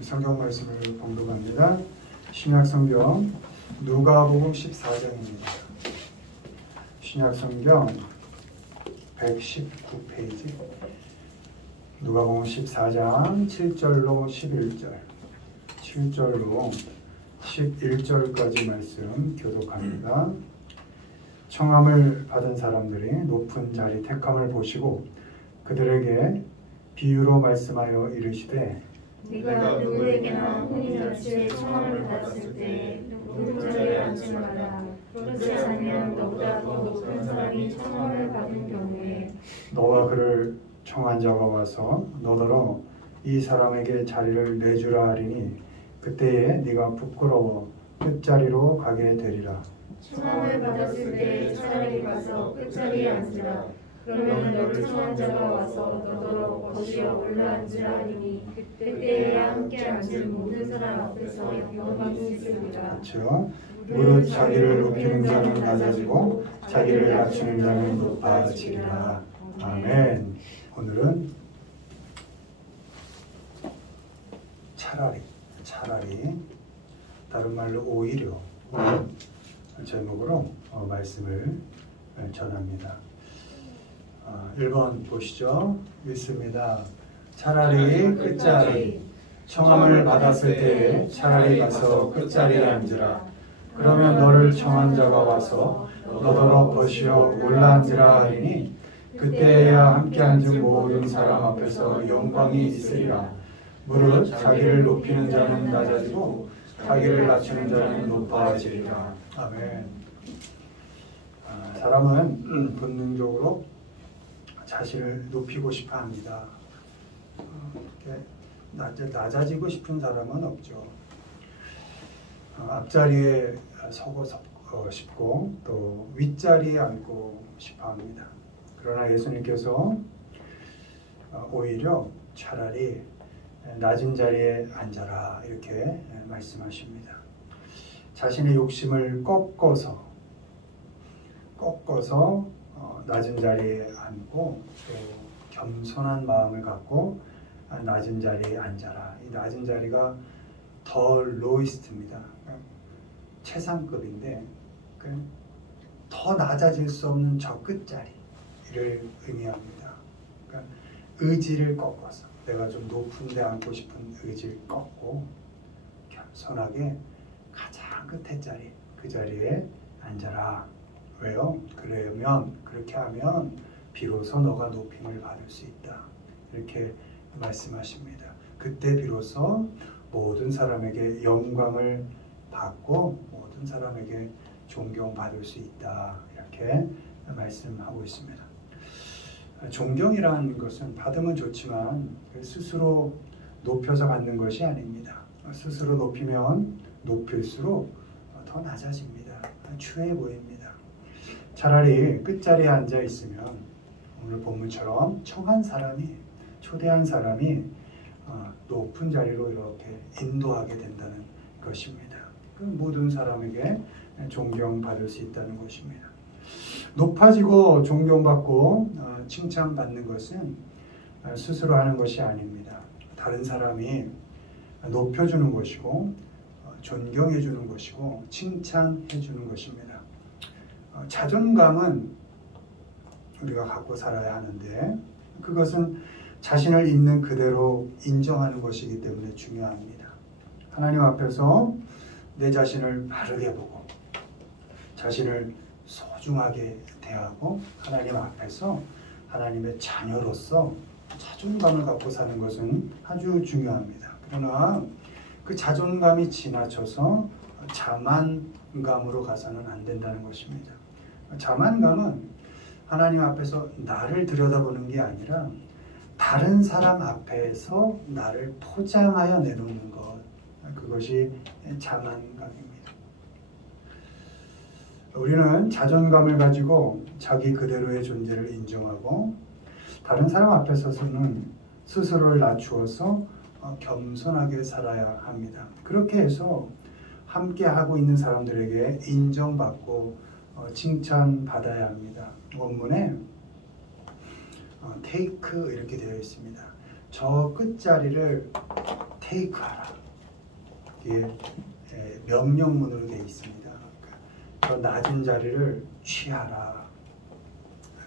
성경 말씀을 봉독합니다. 신약 성경 누가복음 14장입니다. 신약 성경 119페이지 누가복음 14장 7절로 11절 7절로 11절까지 말씀 교독합니다. 청함을 받은 사람들이 높은 자리 택함을 보시고 그들에게 비유로 말씀하여 이르시되 네가 누구에게나 혼인잔치에 청함을 받았을 때 높은 자리에 앉지 말라. 그렇지 않으면 너보다 더 높은 사람이 청함을 받은 경우에 너와 그를 청한 자가 와서 너더러 이 사람에게 자리를 내주라 하리니 그때에 네가 부끄러워 끝자리로 가게 되리라. 청함을 받았을 때 차라리 가서 끝자리에 앉으라. 그러면 너를 청한 자가 와서 너더러 거시어 올라앉으라 하리니 그때야 함께 앉은 모든 사람 앞에서 영광이 있으리라. 그렇죠. 무릇 자기를 높이는 자는 낮아지고 자기를 낮추는 자는 높아지리라. 아멘. 오늘은 차라리 다른 말로 오히려 제목으로 말씀을 전합니다. 1번 보시죠. 읽습니다. 차라리 끝자리 청함을 받았을 때 차라리 가서 끝자리에 앉으라. 그러면 너를 청한 자가 와서 너더러 거시어 올라앉으라 하리니 그때야 함께 앉은 모든 사람 앞에서 영광이 있으리라. 무릇 자기를 높이는 자는 낮아지고 자기를 낮추는 자는 높아지리라. 아멘. 사람은 본능적으로 자신을 높이고 싶어 합니다. 낮아지고 싶은 사람은 없죠. 앞자리에 서고 싶고 또 윗자리에 앉고 싶어 합니다. 그러나 예수님께서 오히려 차라리 낮은 자리에 앉아라 이렇게 말씀하십니다. 자신의 욕심을 꺾어서 낮은 자리에 앉고 또 겸손한 마음을 갖고 낮은 자리에 앉아라. 이 낮은 자리가 더 로이스트입니다. 최상급인데 더 낮아질 수 없는 저 끝자리를 의미합니다. 그러니까 의지를 꺾어서 내가 좀 높은 데 앉고 싶은 의지를 꺾고 겸손하게 가장 끝에 자리 그 자리에 앉아라. 왜요? 그러면 그렇게 하면 비로소 너가 높임을 받을 수 있다. 이렇게 말씀하십니다. 그때 비로소 모든 사람에게 영광을 받고 모든 사람에게 존경받을 수 있다. 이렇게 말씀하고 있습니다. 존경이라는 것은 받으면 좋지만 스스로 높여서 받는 것이 아닙니다. 스스로 높이면 높일수록 더 낮아집니다. 추해 보입니다. 차라리 끝자리에 앉아 있으면 오늘 본문처럼 초대한 사람이 높은 자리로 이렇게 인도하게 된다는 것입니다. 모든 사람에게 존경받을 수 있다는 것입니다. 높아지고 존경받고 칭찬받는 것은 스스로 하는 것이 아닙니다. 다른 사람이 높여주는 것이고 존경해주는 것이고 칭찬해주는 것입니다. 자존감은 우리가 갖고 살아야 하는데 그것은 자신을 있는 그대로 인정하는 것이기 때문에 중요합니다. 하나님 앞에서 내 자신을 바르게 보고 자신을 소중하게 대하고 하나님 앞에서 하나님의 자녀로서 자존감을 갖고 사는 것은 아주 중요합니다. 그러나 그 자존감이 지나쳐서 자만감으로 가서는 안 된다는 것입니다. 자만감은 하나님 앞에서 나를 들여다보는 게 아니라 다른 사람 앞에서 나를 포장하여 내놓는 것, 그것이 자만감입니다. 우리는 자존감을 가지고 자기 그대로의 존재를 인정하고 다른 사람 앞에서는 스스로를 낮추어서 겸손하게 살아야 합니다. 그렇게 해서 함께 하고 있는 사람들에게 인정받고 칭찬받아야 합니다. 원문에 take 이렇게 되어 있습니다. 저 끝자리를 테이크하라. 이게 명령문으로 되어 있습니다. 저 낮은 자리를 취하라.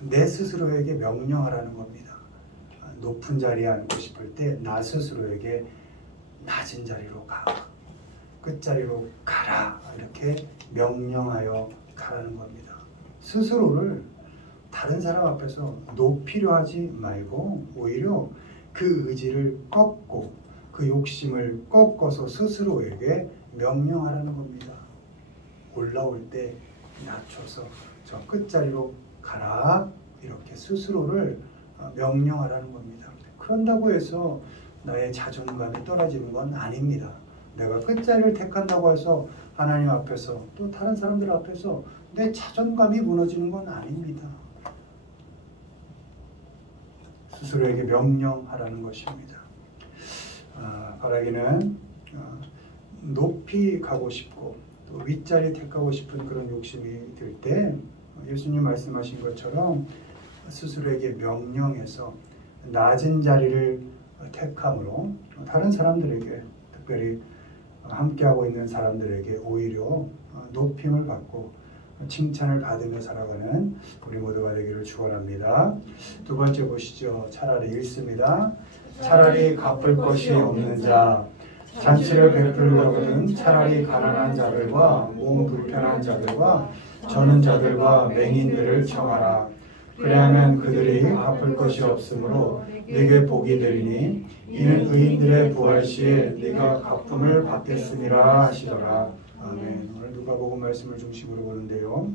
내 스스로에게 명령하라는 겁니다. 높은 자리에 앉고 싶을 때 나 스스로에게 낮은 자리로 가. 끝자리로 가라. 이렇게 명령하여 가라는 겁니다. 스스로를 다른 사람 앞에서 높이려 하지 말고 오히려 그 의지를 꺾고 그 욕심을 꺾어서 스스로에게 명령하라는 겁니다. 올라올 때 낮춰서 저 끝자리로 가라. 이렇게 스스로를 명령하라는 겁니다. 그런다고 해서 나의 자존감이 떨어지는 건 아닙니다. 내가 끝자리를 택한다고 해서 하나님 앞에서 또 다른 사람들 앞에서 내 자존감이 무너지는 건 아닙니다. 스스로에게 명령하라는 것입니다. 바라기는 높이 가고 싶고 또 윗자리 택하고 싶은 그런 욕심이 들 때 예수님 말씀하신 것처럼 스스로에게 명령해서 낮은 자리를 택함으로 다른 사람들에게 특별히 함께하고 있는 사람들에게 오히려 높임을 받고 칭찬을 받으며 살아가는 우리 모두가 되기를 축원합니다. 두 번째 보시죠. 차라리 읽습니다. 차라리 갚을 것이 없는 자, 잔치를 베풀려거든 차라리 가난한 자들과 몸 불편한 자들과 저는 자들과 맹인들을 청하라. 그래야면 그들이 갚을 것이 없으므로 네게 복이 되리니 이는 의인들의 부활 시에 네가 갚음을 받겠음이라 하시더라. 아멘. 오늘 누가복음 말씀을 중심으로 보는데요.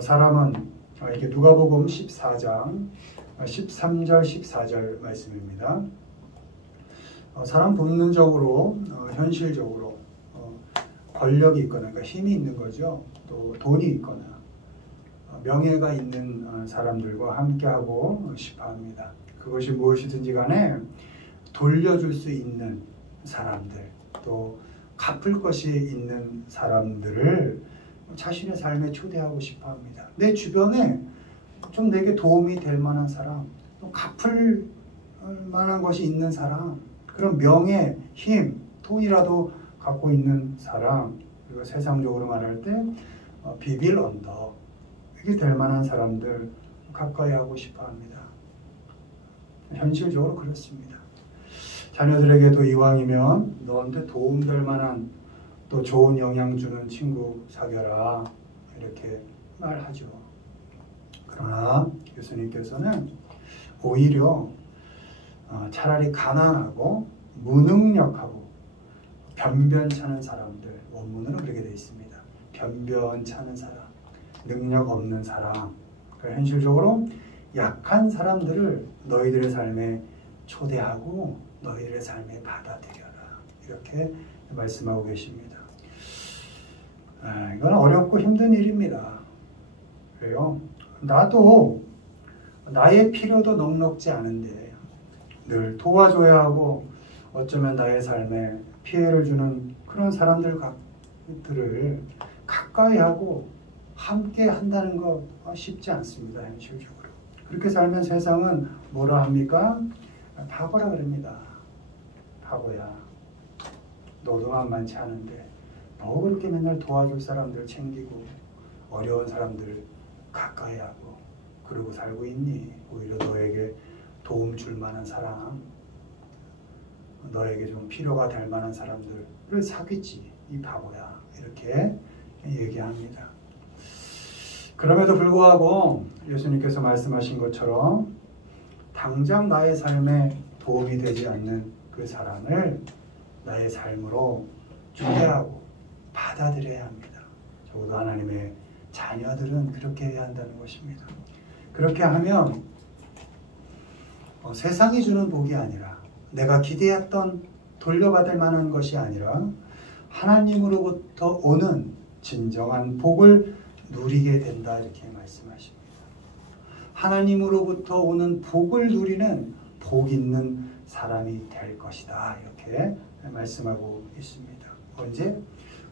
사람은 이렇게 누가복음 14장 13절 14절 말씀입니다. 사람 본능적으로 현실적으로 권력이 있거나 그러니까 힘이 있는 거죠. 또 돈이 있거나 명예가 있는 사람들과 함께하고 싶어합니다. 그것이 무엇이든지 간에 돌려줄 수 있는 사람들 또 갚을 것이 있는 사람들을 자신의 삶에 초대하고 싶어합니다. 내 주변에 좀 내게 도움이 될 만한 사람 또 갚을 만한 것이 있는 사람 그런 명예, 힘, 돈이라도 갖고 있는 사람 그리고 세상적으로 말할 때 비빌 언더 이게 될 만한 사람들 가까이 하고 싶어합니다. 현실적으로 그렇습니다. 자녀들에게도 이왕이면 너한테 도움될 만한 또 좋은 영향 주는 친구 사귀어라 이렇게 말하죠. 그러나 예수님께서는 오히려 차라리 가난하고 무능력하고 변변찮은 사람들 원문으로 그렇게 되어 있습니다. 변변찮은 사람, 능력 없는 사람 그러니까 현실적으로 약한 사람들을 너희들의 삶에 초대하고 너희들의 삶에 받아들여라 이렇게 말씀하고 계십니다. 이건 어렵고 힘든 일입니다. 그래요. 나도 나의 필요도 넉넉지 않은데 늘 도와줘야 하고 어쩌면 나의 삶에 피해를 주는 그런 사람들을 가까이 하고 함께 한다는 거 쉽지 않습니다. 현실적으로. 그렇게 살면 세상은 뭐라 합니까? 바보라 그럽니다. 바보야. 너도 만만치 않은데 너 그렇게 맨날 도와줄 사람들 챙기고 어려운 사람들 가까이 하고 그러고 살고 있니? 오히려 너에게 도움 줄 만한 사람 너에게 좀 필요가 될 만한 사람들을 사귀지 이 바보야 이렇게 얘기합니다. 그럼에도 불구하고 예수님께서 말씀하신 것처럼 당장 나의 삶에 도움이 되지 않는 그 사람을 나의 삶으로 초대하고 받아들여야 합니다. 적어도 하나님의 자녀들은 그렇게 해야 한다는 것입니다. 그렇게 하면 세상이 주는 복이 아니라 내가 기대했던 돌려받을 만한 것이 아니라 하나님으로부터 오는 진정한 복을 누리게 된다 이렇게 말씀하십니다. 하나님으로부터 오는 복을 누리는 복 있는 사람이 될 것이다 이렇게 말씀하고 있습니다. 언제?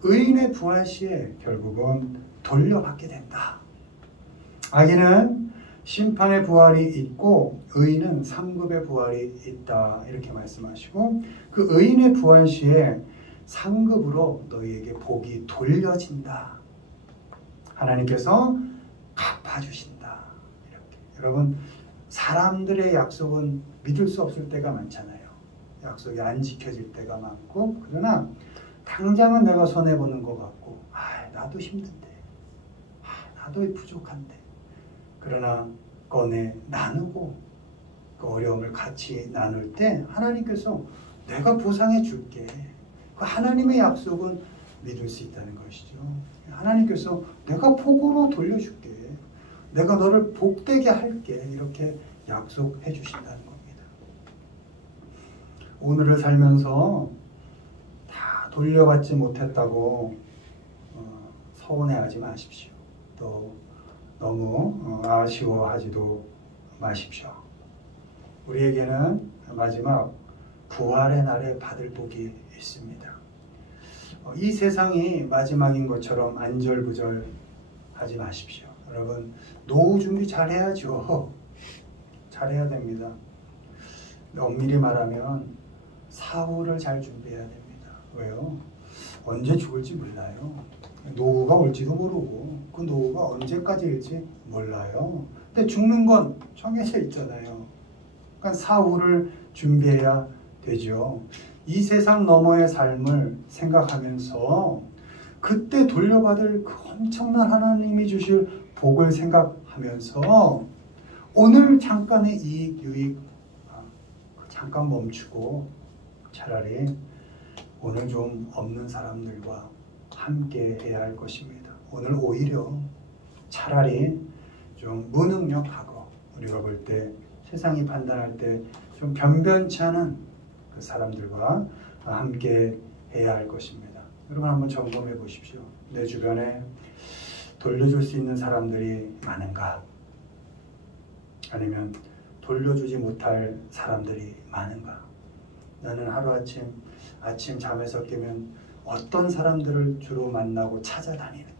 의인의 부활 시에 결국은 돌려받게 된다. 악인은 심판의 부활이 있고 의인은 상급의 부활이 있다. 이렇게 말씀하시고 그 의인의 부활 시에 상급으로 너희에게 복이 돌려진다. 하나님께서 갚아주신다. 이렇게. 여러분, 사람들의 약속은 믿을 수 없을 때가 많잖아요. 약속이 안 지켜질 때가 많고, 그러나 당장은 내가 손해보는 것 같고, 나도 힘든데, 나도 부족한데. 그러나 꺼내 나누고 그 어려움을 같이 나눌 때 하나님께서 내가 보상해 줄게. 그 하나님의 약속은 믿을 수 있다는 것이죠. 하나님께서 내가 복으로 돌려줄게. 내가 너를 복되게 할게. 이렇게 약속해 주신다는 겁니다. 오늘을 살면서 다 돌려받지 못했다고 서운해하지 마십시오. 또 너무 아쉬워하지도 마십시오. 우리에게는 마지막 부활의 날에 받을 복이 있습니다. 이 세상이 마지막인 것처럼 안절부절하지 마십시오. 여러분, 노후 준비 잘해야죠. 잘해야 됩니다. 엄밀히 말하면 사후를 잘 준비해야 됩니다. 왜요? 언제 죽을지 몰라요. 노후가 올지도 모르고 그 노후가 언제까지일지 몰라요. 근데 죽는 건 정해져 있잖아요. 그러니까 사후를 준비해야 되죠. 이 세상 너머의 삶을 생각하면서 그때 돌려받을 그 엄청난 하나님이 주실 복을 생각하면서 오늘 잠깐의 이익, 유익 잠깐 멈추고 차라리 오늘 좀 없는 사람들과 함께 해야 할 것입니다. 오늘 오히려 차라리 좀 무능력하고 우리가 볼 때 세상이 판단할 때 좀 변변치 않은 그 사람들과 함께 해야 할 것입니다. 여러분 한번 점검해 보십시오. 내 주변에 돌려줄 수 있는 사람들이 많은가? 아니면 돌려주지 못할 사람들이 많은가? 나는 하루아침 잠에서 깨면 어떤 사람들을 주로 만나고 찾아다니는가?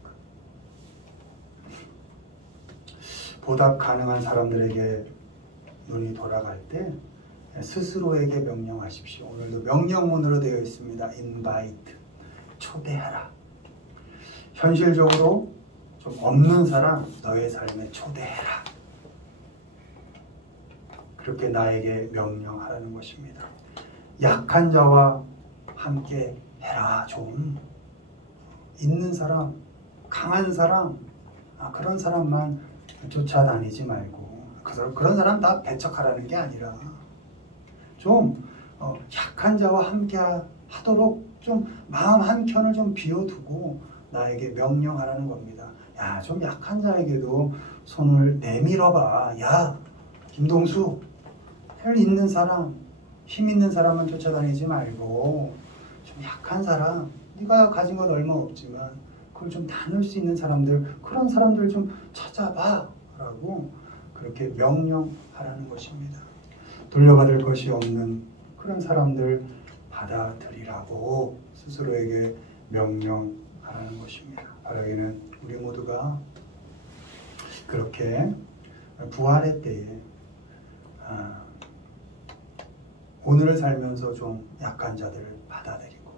보답 가능한 사람들에게 눈이 돌아갈 때 스스로에게 명령하십시오. 오늘도 명령문으로 되어 있습니다. invite, 초대하라. 현실적으로 좀 없는 사람 너의 삶에 초대해라. 그렇게 나에게 명령하라는 것입니다. 약한 자와 함께 해라. 좀 있는 사람, 강한 사람, 그런 사람만 쫓아다니지 말고 그런 사람 다 배척하라는 게 아니라 좀 약한 자와 함께 하도록 좀 마음 한켠을 좀 비워두고 나에게 명령하라는 겁니다. 야, 좀 약한 자에게도 손을 내밀어봐. 야, 김동수, 있는 사람, 힘 있는 사람만 쫓아다니지 말고 좀 약한 사람, 네가 가진 것 얼마 없지만 그걸 좀 나눌 수 있는 사람들, 그런 사람들 좀 찾아봐 라고 그렇게 명령하라는 것입니다. 돌려받을 것이 없는 그런 사람들 받아들이라고 스스로에게 명령하라는 것입니다. 바라기는 우리 모두가 그렇게 부활의 때에 오늘을 살면서 좀 약한 자들을 받아들이고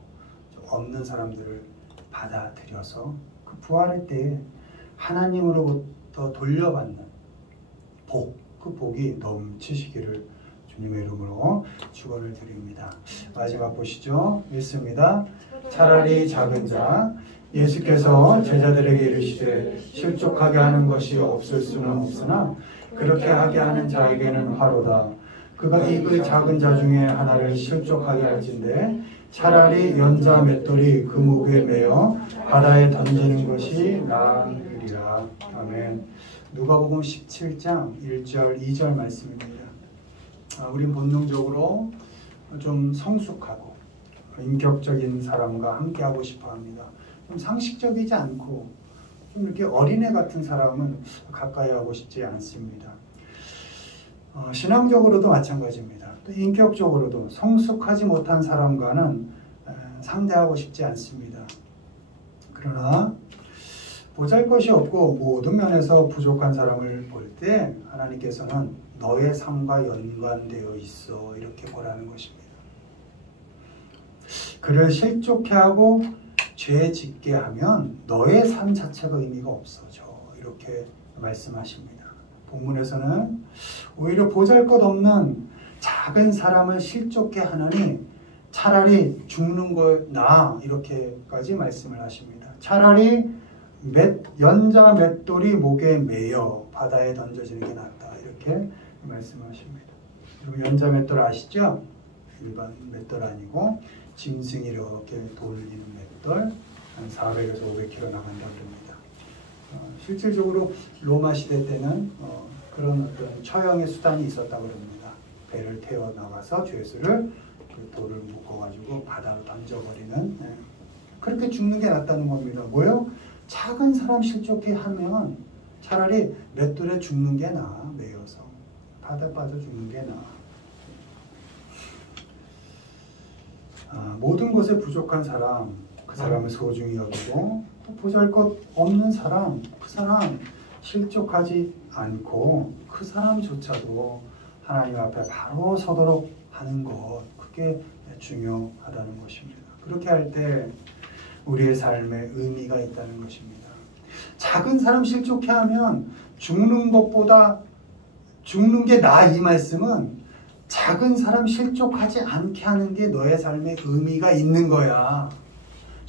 좀 없는 사람들을 받아들여서 그 부활의 때에 하나님으로부터 돌려받는 복, 그 복이 넘치시기를 주님의 이름으로 축원을 드립니다. 마지막 보시죠. 읽습니다. 차라리 작은 자, 예수께서 제자들에게 이르시되 실족하게 하는 것이 없을 수는 없으나 그렇게 하게 하는 자에게는 화로다. 그가 이 작은 자 중에 하나를 실족하게 할진대 차라리 연자 맷돌이 그 목에 매어 바다에 던지는 것이 나으리라. 아멘. 누가복음 17장 1절 2절 말씀입니다. 우린 본능적으로 좀 성숙하고 인격적인 사람과 함께하고 싶어 합니다. 좀 상식적이지 않고 좀 이렇게 어린애 같은 사람은 가까이 하고 싶지 않습니다. 신앙적으로도 마찬가지입니다. 또 인격적으로도 성숙하지 못한 사람과는 상대하고 싶지 않습니다. 그러나 보잘것이 없고 모든 면에서 부족한 사람을 볼 때 하나님께서는 너의 삶과 연관되어 있어 이렇게 보라는 것입니다. 그를 실족해 하고 죄 짓게 하면 너의 삶 자체가 의미가 없어져 이렇게 말씀하십니다. 본문에서는 오히려 보잘것없는 작은 사람을 실족해 하느니 차라리 죽는 거 나아 이렇게까지 말씀을 하십니다. 차라리 연자 맷돌이 목에 매여 바다에 던져지는 게 낫다 이렇게 말씀하십니다. 여러분 연자 맷돌 아시죠? 일반 맷돌 아니고 짐승이 이렇게 돌리는 맷돌 한 400에서 500km 나간다고 합니다. 실질적으로 로마 시대 때는 그런 어떤 처형의 수단이 있었다고 합니다. 배를 태워 나가서 죄수를 그 돌을 묶어가지고 바다로 던져버리는 그렇게 죽는 게 낫다는 겁니다. 뭐요? 작은 사람 실족해 하면 차라리 맷돌에 죽는 게 나아. 매여서 바다 빠져 죽는 게 나아. 모든 것에 부족한 사람 그 사람을 소중히 여기고 또 보잘것없는 사람 그 사람 실족하지 않고 그 사람조차도 하나님 앞에 바로 서도록 하는 것 그게 중요하다는 것입니다. 그렇게 할 때 우리의 삶에 의미가 있다는 것입니다. 작은 사람 실족해 하면 죽는 것보다 죽는 게 나아 이 말씀은 작은 사람 실족하지 않게 하는 게 너의 삶에 의미가 있는 거야.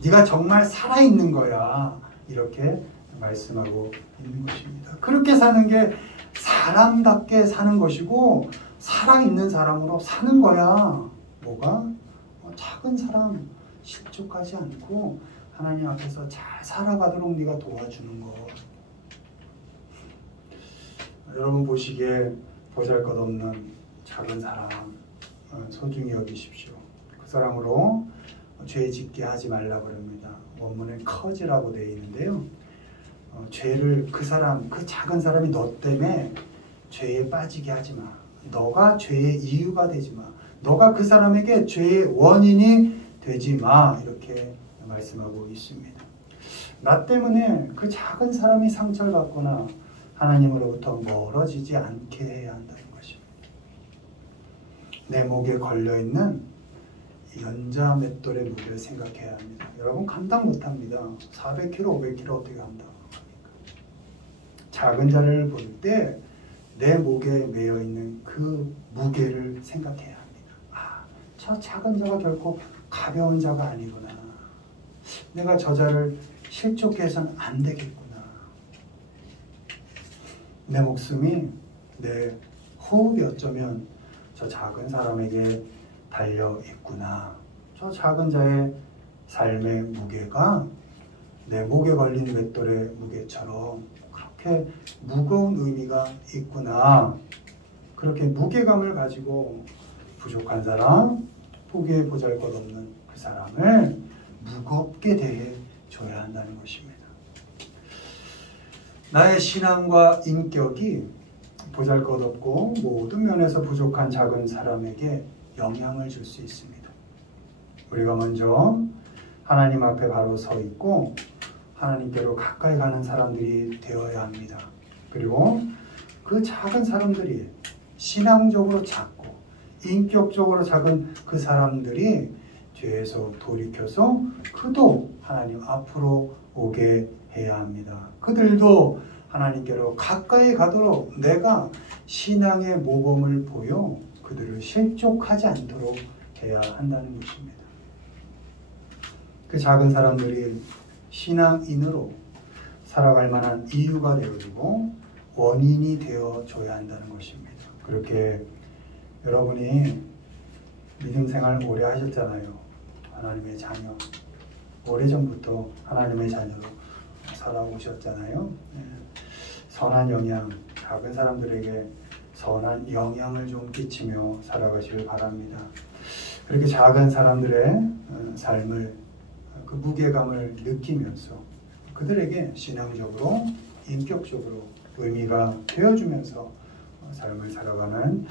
네가 정말 살아있는 거야. 이렇게 말씀하고 있는 것입니다. 그렇게 사는 게 사람답게 사는 것이고 살아있는 사람으로 사는 거야. 뭐가? 작은 사람 실족하지 않고 하나님 앞에서 잘 살아가도록 네가 도와주는 것. 여러분 보시기에 보잘것없는 작은 사람 소중히 여기십시오. 그 사람으로 죄 짓게 하지 말라 그럽니다. 원문에 커지라고 되어 있는데요. 죄를 그 사람, 그 작은 사람이 너 때문에 죄에 빠지게 하지 마. 너가 죄의 이유가 되지 마. 너가 그 사람에게 죄의 원인이 되지 마. 이렇게 말씀하고 있습니다. 나 때문에 그 작은 사람이 상처를 받거나 하나님으로부터 멀어지지 않게 해야 한다는 것입니다. 내 목에 걸려있는 연자 맷돌의 무게를 생각해야 합니다. 여러분 감당 못합니다. 400kg, 500kg 어떻게 감당합니까? 작은 자를 볼 때 내 목에 매여있는 그 무게를 생각해야 합니다. 아, 저 작은 자가 결코 가벼운 자가 아니구나. 내가 저 자를 실족해 해서는 안 되겠구나. 내 목숨이 내 호흡이 어쩌면 저 작은 사람에게 달려 있구나. 저 작은 자의 삶의 무게가 내 목에 걸린 맷돌의 무게처럼 그렇게 무거운 의미가 있구나. 그렇게 무게감을 가지고 부족한 사람, 보기에 보잘것없는 그 사람을 무겁게 대해줘야 한다는 것입니다. 나의 신앙과 인격이 보잘것없고 모든 면에서 부족한 작은 사람에게 영향을 줄 수 있습니다. 우리가 먼저 하나님 앞에 바로 서 있고 하나님께로 가까이 가는 사람들이 되어야 합니다. 그리고 그 작은 사람들이 신앙적으로 작고 인격적으로 작은 그 사람들이 죄에서 돌이켜서 그도 하나님 앞으로 오게 해야 합니다. 그들도 하나님께로 가까이 가도록 내가 신앙의 모범을 보여 그들을 실족하지 않도록 해야 한다는 것입니다. 그 작은 사람들이 신앙인으로 살아갈 만한 이유가 되어주고 원인이 되어줘야 한다는 것입니다. 그렇게 여러분이 믿음 생활 오래 하셨잖아요. 하나님의 자녀. 오래전부터 하나님의 자녀로 살아오셨잖아요. 선한 영향, 작은 사람들에게 선한 영향을 좀 끼치며 살아가시길 바랍니다. 그렇게 작은 사람들의 삶을 그 무게감을 느끼면서 그들에게 신앙적으로 인격적으로 의미가 되어주면서 삶을 살아가는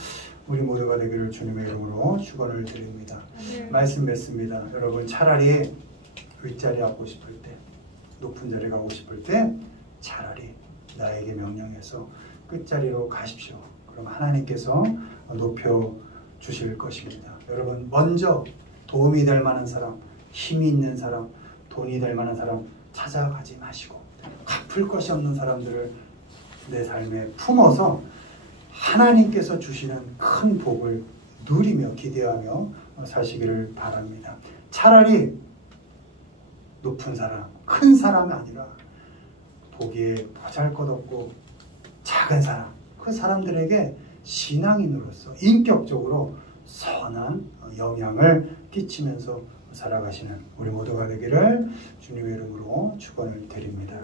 우리 모두가 되기를 주님의 이름으로 축원을 드립니다. 말씀 맺습니다. 여러분 차라리 윗자리 앉고 싶을 때 높은 자리에 가고 싶을 때 차라리 나에게 명령해서 끝자리로 가십시오. 그럼 하나님께서 높여 주실 것입니다. 여러분, 먼저 도움이 될 만한 사람, 힘이 있는 사람, 돈이 될 만한 사람 찾아가지 마시고 갚을 것이 없는 사람들을 내 삶에 품어서 하나님께서 주시는 큰 복을 누리며 기대하며 사시기를 바랍니다. 차라리 높은 사람, 큰 사람이 아니라 보기에 보잘것없고 작은 사람, 그 사람들에게 신앙인으로서 인격적으로 선한 영향을 끼치면서 살아가시는 우리 모두가 되기를 주님의 이름으로 축원을 드립니다.